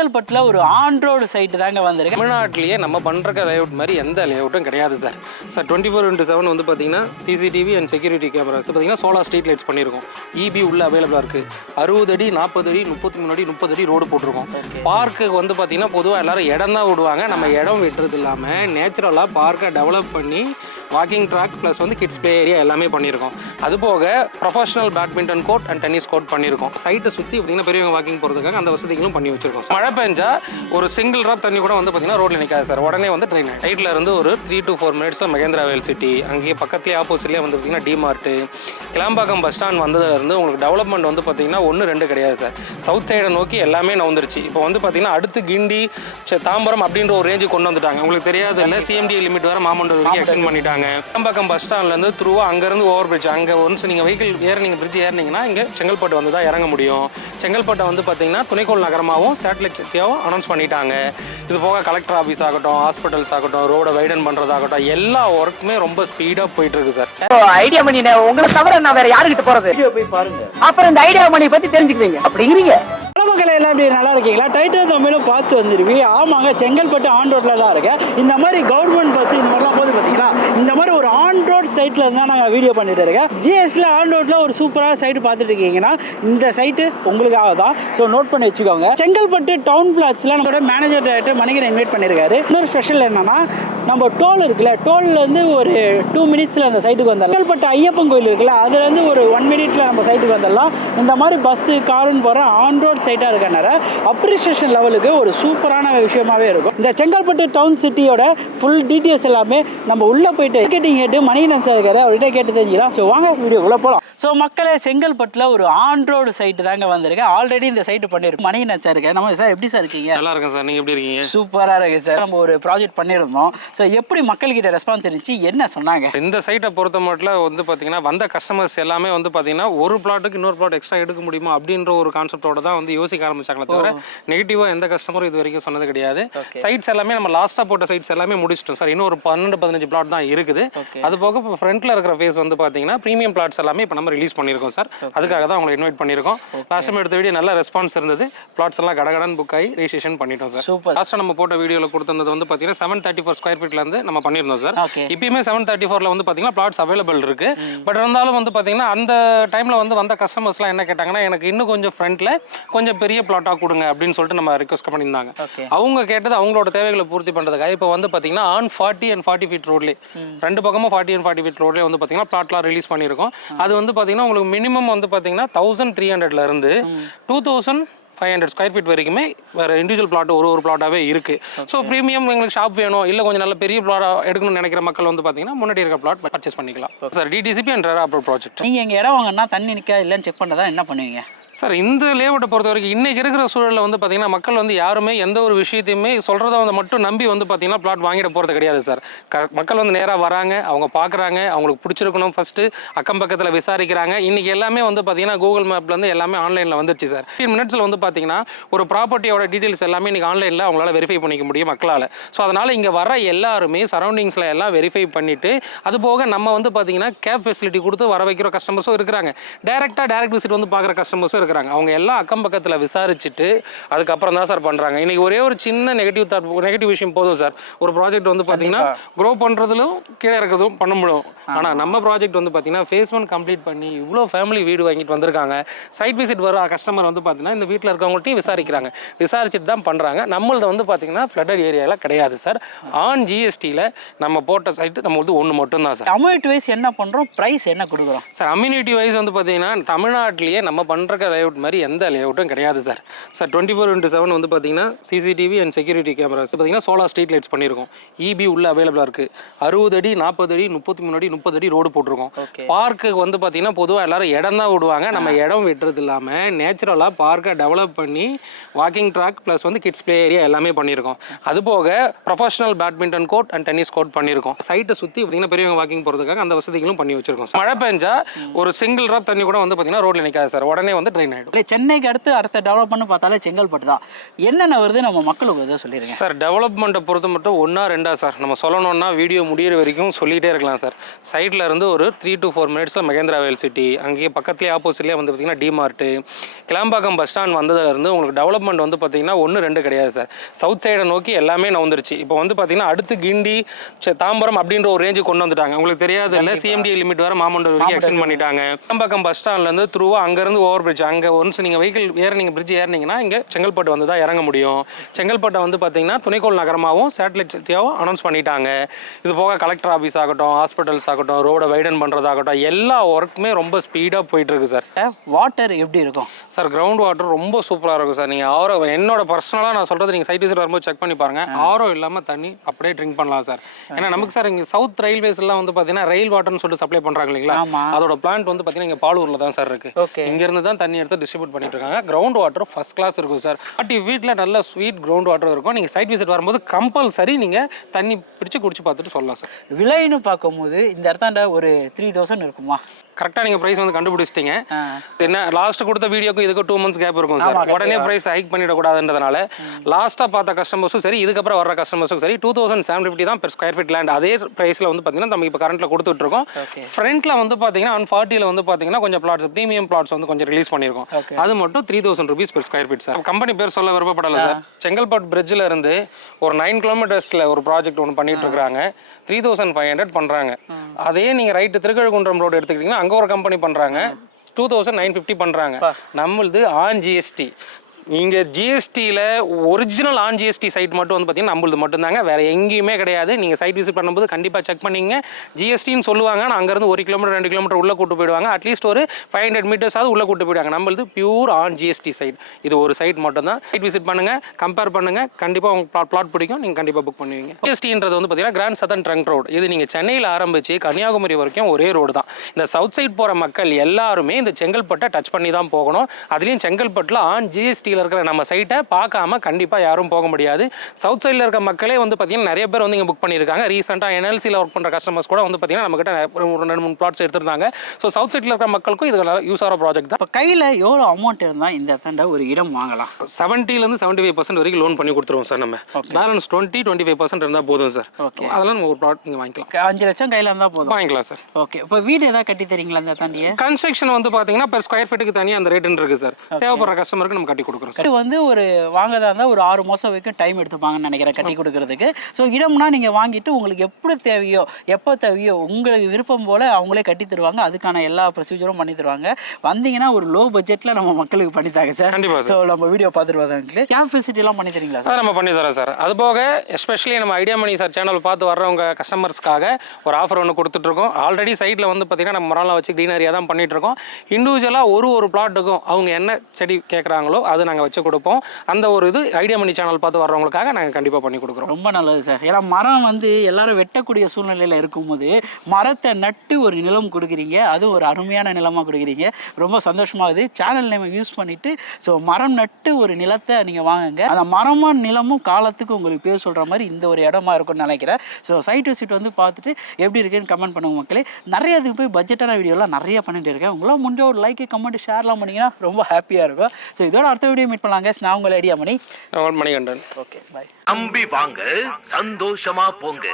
செங்கல்பட்டுல ஒரு on road site தாங்க வந்திருக்கு. தமிழ்நாட்டிலேயே நம்ம பண்ணுற லேஅவுட் மாதிரி எந்த லேஅவுட்டும் கிடையாது சார். 24x7 வந்து பார்த்தீங்கன்னா சிசிடிவி அண்ட் செக்யூரிட்டி கேமராஸ் பார்த்தீங்கன்னா சோலார் ஸ்ட்ரீட் லைட்ஸ் பண்ணியிருக்கோம். இபி உள்ள அவைலபிளாக இருக்குது. 60 அடி 40 அடி 33 அடி 30 அடி ரோடு போட்டிருக்கோம். பார்க்குக்கு வந்து பார்த்தீங்கன்னா பொதுவாக எல்லாரும் இடம் தான் விடுவாங்க. நம்ம இடம் விட்டுறது இல்லாமல் நேச்சுரலாக பார்க்கை டெவலப் பண்ணி வாக்கிங் ட்ராக் ப்ளஸ் வந்து கிட்ஸ் பிளே ஏரியா எல்லாமே பண்ணியிருக்கோம். அது போக professional badminton court and tennis court பண்ணியிருக்கோம். சைட்டை சுற்றி பார்த்தீங்கன்னா பெரியவங்க வாக்கிங் போகிறதுக்காக அந்த வசதிகளும் பண்ணி வச்சிருக்கோம். மழை பெஞ்சா ஒரு சிங்கிள் ட்ராப் தண்ணி கூட வந்து பார்த்தீங்கன்னா ரோட்டில் நிற்காது சார். உடனே வந்து ட்ரெயின் ரைட்டில் இருந்து ஒரு 3 to 4 minutes Mahindra world city, அங்கேயே பக்கத்துலேயே ஆப்போசிட்லேயே வந்து பார்த்தீங்கன்னா டிமார்ட்டு, கிளாம்பாக்கம் பஸ் ஸ்டாண்ட் வந்ததுலேருந்து உங்களுக்கு டெவலப்மெண்ட் வந்து பார்த்தீங்கன்னா 1-2 கிடையாது சார். சவுத் சைடை நோக்கி எல்லாமே நவுந்துருச்சு. இப்போ வந்து பார்த்தீங்கன்னா அடுத்து கிண்டி தாம்பரம் அப்படின்ற ஒரு ரேஞ்சு கொண்டு வந்துட்டாங்க. உங்களுக்கு தெரியாது இல்லை, சிஎம்டி லிமிட் வேறு மாமண்டல் வரைக்கும் எக்ஸ்டெண்ட் பண்ணிட்டாங்க. கிளாம்பாக்கம் பஸ் ஸ்டாண்ட்லேருந்து த்ரூவா அங்கேருந்து ஓவர் பிரிட்ஜ், அங்கே ஒன்ஸ் நீங்கள் வெஹிக்கிள் பிரிட்ஜ் ஏறினீங்கன்னா இங்கே செங்கல்பட்டு வந்து தான் இறங்க முடியும். செங்கல்பட்டை வந்து பார்த்தீங்கன்னா துணைக்கோள் நகரமாகவும் சேட்டலைட் சிட்டியாகவும் அனௌன்ஸ் பண்ணிட்டாங்க. இது போக கலெக்டர் ஆஃபீஸ் ஆகட்டும், ஹாஸ்பிட்டல்ஸ் ஆகட்டும், ரோடை வைடன் பண்ணுறதாகட்டும், எல்லா ஒர்க்குமே ரொம்ப ஸ்பீடாக போயிட்டு இருக்கு சார். ஐடியா மணி உங்களை தவிர நான் வேற யாருக்கிட்ட போறது? போய் பாருங்க, அப்புறம் இந்த ஐடியா மணி பத்தி தெரிஞ்சுக்குவீங்க. அப்படிங்கிறீங்க மக்களை எல்லாம் இப்படி நல்லா இருக்கீங்களா? டைட்டன் தமிழும் பார்த்து வந்துருவி. ஆமாங்க, செங்கல்பட்டு ஆன் ரோட்டில் தான் இருக்கேன். இந்த மாதிரி கவர்மெண்ட் பஸ் இந்த மாதிரிலாம் போது பார்த்தீங்களா, இந்த மாதிரி ஒரு ஆன் ரோட் சைட்டில் இருந்தால் நாங்கள் வீடியோ பண்ணிட்டு இருக்கேன். ஜிஎஸ்டியில் ஆன் ரோட்டில் ஒரு சூப்பரான சைட்டு பார்த்துட்டு இருக்கீங்கன்னா இந்த சைட்டு உங்களுக்காக தான். ஸோ நோட் பண்ணி வச்சுக்கோங்க. செங்கல்பட்டு டவுன் பிளாட்ஸில் நம்மளோட மேனேஜர் டைரக்டர் மணிகரன் இன்வைட் பண்ணியிருக்காரு. இன்னொரு ஸ்பெஷல் என்னன்னா, நம்ம டோல் இருக்குல்ல, டோல்லேருந்து ஒரு 2 minutesல அந்த சைட்டுக்கு வந்துடலாம். செங்கல்பட்டு ஐயப்பன் கோயில் இருக்குல்ல, அதுலேருந்து ஒரு 1 minute நம்ம சைட்டுக்கு வந்துடலாம். இந்த மாதிரி பஸ்ஸு காருன்னு போகிற ஆன் ரோட் சைட்டாக இருக்கனால அப்ரிசியேஷன் லெவலுக்கு ஒரு சூப்பரான விஷயமாவே இருக்கும். இந்த செங்கல்பட்டு டவுன் சிட்டியோட ஃபுல் டீட்டெயில்ஸ் எல்லாமே நம்ம உள்ளே போயிட்டு மார்க்கெட்டிங் ஹெட் மணிகண்டன் சார் இருக்காரு, அவர்கிட்ட கேட்டு தெரிஞ்சுக்கலாம். ஸோ வாங்க வீடியோக்குள்ளே போகலாம். ஸோ மக்களே, செங்கல்பட்டில் ஒரு ஆன் ரோடு சைட்டு தாங்க வந்திருக்கேன். ஆல்ரெடி இந்த சைட்டு பண்ணியிருக்கோம். மணிகண்டன் சார் இருக்கேன். நம்ம சார் எப்படி சார் இருக்கீங்க? நல்லா இருக்கேன் சார். நீங்கள் எப்படி இருக்கீங்க? சூப்பராக இருக்கு சார். நம்ம ஒரு ப்ராஜெக்ட் பண்ணியிருந்தோம். ஸோ எப்படி மக்கள்கிட்ட ரெஸ்பான்ஸ் இருந்துச்சு, என்ன சொன்னாங்க? இந்த சைட்டை பொறுத்த மட்டும் வந்து பார்த்தீங்கன்னா வந்த கஸ்டமர்ஸ் எல்லாமே வந்து பார்த்தீங்கன்னா ஒரு பிளாட்டுக்கு இன்னொரு பிளாட் எக்ஸ்ட்ரா எடுக்க முடியுமா அப்படின்ற ஒரு கான்செப்டோட தான் வந்து யோசிக்க ஆரம்பிச்சாங்களே தவிர நெகட்டிவாக எந்த கஸ்டமரும் இது வரைக்கும் சொன்னது கிடையாது. சைட்ஸ் எல்லாமே நம்ம லாஸ்ட்டாக போட்ட சைட்ஸ் எல்லாமே முடிச்சிட்டோம் சார். இன்னும் ஒரு 12-15 பிளாட் தான் இருக்குது. அது போக இப்போ ஃப்ரண்ட்ல இருக்கிற ஃபேஸ் வந்து பார்த்தீங்கன்னா ப்ரீமியம் பிளாட்ஸ் எல்லாமே இப்போ நம்ம ரிலீஸ் பண்ணியிருக்கோம் சார். அதுக்காக தான் உங்களை இன்வைட் பண்ணியிருக்கோம். லாஸ்ட் டைம் எடுத்த வீடியோ நல்ல ரெஸ்பான்ஸ் இருந்தது. பிளாட்ஸ் எல்லாம் கடகடன் புக் ஆகி ரெஜிஸ்ட்ரேஷன் பண்ணிட்டோம் சார். சூப்பர். லாஸ்ட்டாக நம்ம போட்ட வீடியோவில் கொடுத்தது வந்து பார்த்தீங்கன்னா 734 ஸ்கொயர் ஃபீட்லேருந்து நம்ம பண்ணியிருந்தோம் சார். இப்பயுமே 734 வந்து பார்த்தீங்கன்னா பிளாட்ஸ் அவைலபிள் இருக்கு. பட் இருந்தாலும் வந்து பார்த்தீங்கன்னா அந்த டைமில் வந்து வந்த கஸ்டமர்ஸ்லாம் என்ன கேட்டாங்கன்னா, எனக்கு இன்னும் கொஞ்சம் ஃப்ரண்ட்ல கொஞ்சம் பெரிய பிளாட்டாக கொடுங்க அப்படின்னு சொல்லிட்டு நம்ம ரிக்வெஸ்ட் பண்ணியிருந்தாங்க. அவங்க கேட்டது அவங்களோட தேவைகளை பூர்த்தி பண்ணுறதுக்காக இப்போ வந்து பார்த்தீங்கன்னா ஆன் 40 and 40 feet ரோட்லேயே 2 பக்கமும் 40 and 40 feet ரோட்லேயே வந்து பார்த்தீங்கன்னா பிளாட்லாம் ரிலீஸ் பண்ணியிருக்கோம். அது வந்து பார்த்தீங்கன்னா உங்களுக்கு மினிமம் வந்து பார்த்தீங்கன்னா 1300 இருந்து 2500 ஸ்கொயர் ஃபீட் வரைக்குமே வேறு இண்டிவிஜுவல் பிளாட் ஒரு பிளாட்டாகவே இருக்குது. ஸோ ப்ரீமியம் எங்களுக்கு ஷாப் வேணும், இல்லை கொஞ்சம் நல்ல பெரிய பிளாட்டாக எடுக்கணும்னு நினைக்கிற மக்கள் வந்து பார்த்தீங்கன்னா முன்னாடி இருக்க பிளாட் பர்ச்சேஸ் பண்ணிக்கலாம் sir. DTCP and RERA project. நீங்கள் எங்கள் இடம் வாங்கினா தண்ணி நிற்க இல்லைன்னு செக் பண்ணதான் என்ன பண்ணுவீங்க சார்? இந்த லேஅவுட்டை பொறுத்த வரைக்கும் இன்றைக்கி இருக்கிற சூழலில் வந்து பார்த்தீங்கன்னா மக்கள் வந்து யாருமே எந்த ஒரு விஷயத்தையுமே சொல்கிறத வந்து மட்டும் நம்பி வந்து பார்த்தீங்கன்னா பிளாட் வாங்கிட போகிறது கிடையாது சார். மக்கள் வந்து நேராக வராங்க, அவங்க பார்க்குறாங்க, அவங்களுக்கு பிடிச்சிருக்கணும், ஃபஸ்ட்டு அக்கம் பக்கத்தில் விசாரிக்கிறாங்க. இன்றைக்கி எல்லாமே வந்து பார்த்தீங்கன்னா கூகுள் மேப்லேருந்து எல்லாமே ஆன்லைனில் வந்துருச்சு சார். 15 minutesல வந்து பார்த்தீங்கன்னா ஒரு ப்ராப்பர்ட்டியோட டீட்டெயில்ஸ் எல்லாமே இன்றைக்கி ஆன்லைனில் அவங்களால வெரிஃபை பண்ணிக்க முடியும் மக்களால். ஸோ அதனால் இங்கே வர எல்லாருமே சரௌண்டிங்ஸில் எல்லாம் வெரிஃபை பண்ணிவிட்டு, அது போக நம்ம வந்து பார்த்தீங்கன்னா கேப் ஃபெசிலிட்டி கொடுத்து வர வைக்கிற கஸ்டமர்ஸும் இருக்கிறாங்க. டேரக்ட் விசிட் வந்து பார்க்குற கஸ்டமர்ஸும் இருக்கிறாங்க. அவங்க எல்லாம் அக்கம் பக்கத்தில் விசாரிச்சுட்டு அதுக்கப்புறம் தான் சார் பண்ணுறாங்க. இன்றைக்கி ஒரே ஒரு சின்ன நெகட்டிவ் விஷயம் போதும் சார். ஒரு ப்ராஜெக்ட் வந்து பார்த்தீங்கன்னா க்ரோ பண்ணுறதுலும் கீழே இருக்கிறதும் பண்ண முடியும். ஆனால் நம்ம ப்ராஜெக்ட் வந்து பார்த்தீங்கன்னா phase 1 கம்ப்ளீட் பண்ணி இவ்வளோ ஃபேமிலி வீடு வாங்கிட்டு வந்திருக்காங்க. சைட் விசிட் வர கஸ்டமர் வந்து பார்த்தீங்கன்னா இந்த வீட்டில் இருக்கவங்கள்ட்டையும் விசாரிச்சுட்டு தான் பண்ணுறாங்க. நம்மளது வந்து பார்த்தீங்கன்னா ஃப்ளட்டட் ஏரியாவில் கிடையாது சார். ஆன் ஜிஎஸ்டியில் நம்ம போட்ட சைட்டு நம்ம வந்து ஒன்று மட்டும் தான் சார். அம்யூனிட்டி வைஸ் என்ன பண்ணுறோம், ப்ரைஸ் என்ன கொடுக்குறோம் சார்? அம்யூனிட்டி வைஸ் வந்து பார்த்தீங்கன்னா தமிழ்நாட்டிலேயே நம்ம பண்ணுற லேஅவுட் மாதிரி எந்த லேஅவுட்டும் கிடையாது சார். 24x7 வந்து பார்த்தீங்கன்னா சிசிடிவி அண்ட் செக்யூரிட்டி கேமராஸ் பார்த்தீங்கன்னா சோலார் ஸ்ட்ரீட் லைட்ஸ் பண்ணியிருக்கோம். இபி உள்ள அவைலபிளாக இருக்குது. 60 அடி 40 அடி 33 அடி 30 அடி ரோடு போட்டிருக்கோம். பார்க்குக்கு வந்து பார்த்தீங்கன்னா பொதுவாக எல்லாரும் இடம் தான் விடுவாங்க. நம்ம இடம் விட்டுறது இல்லாமல் நேச்சுரலாக பார்க்கை டெவலப் பண்ணி வாக்கிங் ட்ராக் ப்ளஸ் வந்து கிட்ஸ் பிளே ஏரியா எல்லாமே பண்ணியிருக்கோம். அது போக professional badminton court and tennis court பண்ணியிருக்கோம். சைட்டை சுற்றி பார்த்தீங்கன்னா பெரியவங்க வாக்கிங் போகிறதுக்காக அந்த வசதிகளும் பண்ணி வச்சிருக்கோம். மழை பெஞ்சா ஒரு சிங்கிள் ட்ராப் தண்ணி கூட வந்து பார்த்தீங்கன்னா ரோட்டில் நிற்காது சார். உடனே வந்து ட்ரெயின் ஆகிடும். இல்லை, சென்னைக்கு அடுத்த டெவலப்மெண்ட் பார்த்தாலே செங்கல்பட்டு தான். என்னென்ன வருது நம்ம மக்களுக்கு இதை சொல்லிடுங்க சார். டெவலப்மெண்ட்டை பொறுத்த மட்டும் 1 or 2 சார். நம்ம சொல்லணும்னா வீடியோ முடியிற வரைக்கும் சொல்லிகிட்டே இருக்கலாம் சார். சைடில் இருந்து ஒரு 3 to 4 minutes Mahindra world city, அங்கேயே பக்கத்துலேயே ஆப்போசிட்லேயே வந்து பார்த்திங்கன்னா டிமார்ட்டு, கிளாம்பாக்கம் பஸ் ஸ்டாண்ட் வந்ததுலேருந்து உங்களுக்கு டெவலப்மெண்ட் வந்து பார்த்திங்கன்னா 1-2 கிடையாது சார். சவுத் சைடை நோக்கி எல்லாமே நவுந்துருச்சு. இப்போ வந்து பார்த்திங்கன்னா அடுத்து கிண்டி தாம்பரம் அப்படின்ற ஒரு ரேஞ்சு கொண்டு வந்துட்டாங்க. உங்களுக்கு தெரியாது இல்லை, சிஎம்டி லிமிட் வர மாமண்டூர் வரைக்கும் எக்ஸ்டெண்ட் பண்ணிட்டாங்க. கிளாம்பாக்கம் பஸ் ஸ்டாண்ட்லேருந்து த்ரூவாக அங்கேருந்து ஓவர் பிரிட்ஜ், அங்கே ஒன்ஸ் நீங்கள் வெஹிக்கிள் நீங்கள் பிரிட்ஜ் ஏறினீங்கன்னா இங்கே செங்கல்பட்டு வந்து தான் இறங்க முடியும். செங்கல்பட்டை வந்து பார்த்தீங்கன்னா துணைக்கோள் நகரமாகவும் சேட்டலைட் சிட்டியாகவும் அனௌன்ஸ் பண்ணிட்டாங்க. இது போக கலெக்டர் ஆஃபீஸ் ஆகட்டும், ஹாஸ்பிட்டல்ஸ் ஆகட்டும், ரோடை வைடன் பண்ணுறதாகட்டும், எல்லா ஒர்க்குமே ரொம்ப ஸ்பீடாக போயிட்டுருக்கு சார். வாட்டர் எப்படி இருக்கும் சார்? கிரவுண்ட் வாட்டர் ரொம்ப சூப்பராக இருக்கும் சார். நீங்கள் ஆரோ, என்னோட பர்சனலாக நான் சொல்கிறது, நீங்கள் சைட் விசிட் வரும்போது செக் பண்ணி பாருங்கள். ஆரோ இல்லாமல் தண்ணி அப்படியே ட்ரிங்க் பண்ணலாம் சார். ஏன்னா நமக்கு சார் இங்கே சவுத் ரயில்வேஸ்லாம் வந்து பார்த்தீங்கன்னா ரயில் வாட்டர்னு சொல்லிட்டு சப்ளை பண்ணுறாங்க இல்லைங்களா? அதோட பிளான்ட் வந்து பார்த்தீங்கன்னா இங்கே பாலூரில் தான் சார் இருக்குது. இங்கேருந்து தான் தண்ணி எடுத்து டிஸ்ட்ரிபியூட் பண்ணிட்டு இருக்காங்க. கிரவுண்ட் வாட்டர் ஃபர்ஸ்ட் கிளாஸ் இருக்கும் சார். 40 feet நல்ல ஸ்வீட் கிரவுண்ட் வாட்டர் இருக்கும். நீங்கள் சைட் விசிட் வரும்போது கம்பல்சரி நீங்கள் தண்ணி பிடிச்சி குடிச்சு பார்த்துட்டு சொல்லலாம் சார். விலைன்னு பார்க்கும்போது இந்த இடத்தாண்ட ஒரு 3000 இருக்குமா? கரெக்டாக நீங்கள் ப்ரைஸ் வந்து கண்டுபிடிச்சிட்டீங்க. என்ன லாஸ்ட் கொடுத்த வீடியோக்கு இதுக்கு 2 months கேப் இருக்கும் சார். உடனே ப்ரைஸ் ஹைக் பண்ணிடக்கூடாதுன்றதுனால லாஸ்ட்டாக பார்த்த கஸ்டமர்ஸும் சரி, இதுக்கப்புறம் வர கஸ்டமர்ஸும் சரி 2750 தான் பெர் ஸ்கொயர் ஃபீட் லேண்ட். அதே ப்ரைஸில் வந்து பார்த்தீங்கன்னா நம்ம இப்போ கரண்ட்டில் கொடுத்துட்ருக்கோம். ஃப்ரண்ட்டில் வந்து பார்த்தீங்கன்னா 140 வந்து பார்த்தீங்கன்னா கொஞ்சம் பிளாட்ஸ், ப்ரீமியம் பிளாட்ஸ் வந்து கொஞ்சம் ரிலீஸ் பண்ணியிருக்கோம். அது மட்டும் 3000 rupees per square feet sir. Company பேர் சொல்ல விருப்பப்படலை சார். செங்கல்பட்டு பிரிட்ஜில் இருந்து ஒரு 9 kilometers ஒரு ப்ராஜெக்ட் ஒன்று பண்ணிட்டு இருக்காங்க. 3500 பண்ணுறாங்க. அதே நீங்கள் ரைட்டு திருக்கழுக்குன்றம் ரோடு எடுத்துக்கிட்டிங்கன்னா அங்கே ஒரு கம்பெனி பண்ணுறாங்க, 2950 பண்ணுறாங்க. நம்மளது ஆன் ஜிஎஸ்டி. இங்கே ஜிஎஸ்டியில் ஒரிஜினல் ஆன் ஜிஎஸ்டி சைட் மட்டும் வந்து பார்த்தீங்கன்னா நம்மளது மட்டும்தாங்க, வேறு எங்கேயுமே கிடையாது. நீங்கள் சைட் விசிட் பண்ணும்போது கண்டிப்பாக செக் பண்ணிங்க. ஜிஎஸ்டின்னு சொல்லுவாங்க, ஆனால் அங்கேருந்து 1 kilometer 2 kilometer உள்ளே கூட்டு போயிடுவாங்க. அட்லீஸ்ட் ஒரு 500 meters உள்ளே கூட்டு போயிடுவாங்க. நம்மளது பியூர் ஆன் ஜிஎஸ்டி சைட். இது ஒரு சைட் மட்டும் தான். சைட் விசிட் பண்ணுங்கள், கம்பேர் பண்ணுங்கள், கண்டிப்பாக உங்களுக்கு பிளாட் பிடிக்கும், நீங்கள் கண்டிப்பாக புக் பண்ணுவீங்க. ஜிஎஸ்டின்றது வந்து பார்த்தீங்கன்னா கிராண்ட் சதர்ன் ட்ரங்க் ரோடு. இது நீங்கள் சென்னையில் ஆரம்பித்து கன்னியாகுமரி வரைக்கும் ஒரே ரோடு தான். இந்த சவுத் சைட் போகிற மக்கள் எல்லாருமே இந்த செங்கல்பட்டை டச் பண்ணி தான் போகணும். அதுலேயும் செங்கல்பட்டில் ஆன் ஜிஎஸ்டியில் இருக்கிற நம்ம சைட்டை பார்க்காம கண்டிப்பாக யாரும் போக முடியாது. சவுத் சைடில் இருக்க மக்களே வந்து பார்த்தீங்கன்னா நிறைய பேர் வந்து இங்கே புக் பண்ணியிருக்காங்க. ரீசெண்டாக என்எல்சியில் ஒர்க் பண்ணுற கஸ்டமர்ஸ் கூட வந்து பார்த்தீங்கன்னா நம்மகிட்ட 2-3 plots எடுத்திருந்தாங்க. ஸோ சவுத் சைடில் இருக்கிற மக்களுக்கும் இது யூஸ் ஆகிற ப்ராஜெக்ட் தான். இப்போ கையில் எவ்வளோ அமௌண்ட் இருந்தால் இந்த இடத்தாண்ட ஒரு இடம் வாங்கலாம்? 70-75% வரைக்கும் லோன் பண்ணி கொடுத்துருவோம் சார். நம்ம பேலன்ஸ் 20-25% இருந்தால் போதும் சார். ஓகே, அதெல்லாம் நம்ம ஒரு ப்ளாட் நீங்கள் வாங்கிக்கலாம். 5 லட்சம் கையில் இருந்தால் போதும், வாங்கிக்கலாம் சார். ஓகே. இப்போ வீடு ஏதாவது கட்டி தரீங்களா? அந்த தாண்டியே கன்ஸ்ட்ரக்ஷன் வந்து பார்த்தீங்கன்னா பெர் ஸ்கொயர் ஃபீட்டுக்கு தனியாக அந்த ரேட்டுன்னு இருக்குது சார். தேவைப்படுற கஸ்டமருக்கு நம்ம கட்டி கொடுக்குறோம் சார். வந்து ஒரு வாங்கதா இருந்தால் ஒரு 6 மாதம் வரைக்கும் டைம் எடுத்துப்பாங்கன்னு நினைக்கிறேன் கட்டி கொடுக்கறதுக்கு. ஸோ இடம்னா நீங்கள் வாங்கிட்டு உங்களுக்கு எப்படி தேவையோ எப்போ தேவையோ உங்களுக்கு விருப்பம் போல் அவங்களே கட்டி தருவாங்க. அதுக்கான எல்லா ப்ரொசீஜரும் பண்ணி தருவாங்க. வந்தீங்கன்னா ஒரு லோ பட்ஜெட்டில் நம்ம மக்களுக்கு பண்ணித்தாங்க சார். கண்டிப்பாக. ஸோ நம்ம வீடியோ பார்த்துட்டு வந்தாங்க. கேப் ஃபெசிலிட்டிலாம் பண்ணி தரீங்களா சார்? நம்ம பண்ணி தரோம் சார். அது போக எஸ்பெஷலி நம்ம ஐடியா மணி சார் சேனல் பார்த்து வர்றவங்க கஸ்டமர்ஸ்க்காக ஒரு ஆஃபர் ஒன்று கொடுத்துட்ருக்கோம். ஆல்ரெடி சைட்டில் வந்து பார்த்தீங்கன்னா நம்ம மரம்லாம் வச்சு க்ரீனரியாக தான் பண்ணிகிட்ருக்கோம். இண்டிவிஜுவலாக ஒரு பிளாட்டுக்கும் அவங்க என்ன செடி கேட்குறாங்களோ அது நாங்கள் வச்சு கொடுப்போம். அந்த ஒரு இது ஐடியா மணி சேனல் பார்த்து வர்றவங்களுக்காக நாங்கள் கண்டிப்பாக பண்ணி கொடுக்குறோம். ரொம்ப நல்லது சார். ஏன்னா மரம் வந்து எல்லாரும் வெட்டக்கூடிய சூழ்நிலையில் இருக்கும்போது மரத்தை நட்டு ஒரு நிலம் கொடுக்குறீங்க. அது ஒரு அருமையான நிலமாக கொடுக்குறீங்க. ரொம்ப சந்தோஷமாகுது. சேனல் நேம் யூஸ் பண்ணிவிட்டு ஸோ மரம் நட்டு ஒரு நிலத்தை நீங்கள் வாங்குங்க. அந்த மரமும் நிலமும் காலத்துக்கு உங்களுக்கு பேர் சொல்கிற மாதிரி இந்த ஒரு இடமா இருக்கும்னு நினைக்கிறேன். ஸோ சைட் விசிட் வந்து பார்த்துட்டு எப்படி இருக்குன்னு கமெண்ட் பண்ணுங்க மக்களே. நிறைய இதுக்கு போய் பட்ஜெட்டான வீடியோலாம் நிறைய பண்ணிட்டு இருக்கேன். உங்களால் முடிஞ்ச ஒரு லைக் கமெண்ட் ஷேர்லாம் பண்ணிங்கன்னா ரொம்ப ஹாப்பியாக இருக்கும். ஸோ இதோட அடுத்த வீடியோ மீட் பண்ணலாங்க. நான் உங்களை ஐடியா மணி மணிகண்டன். ஓகே, பாய். நம்பி வாங்க, சந்தோஷமா போங்க.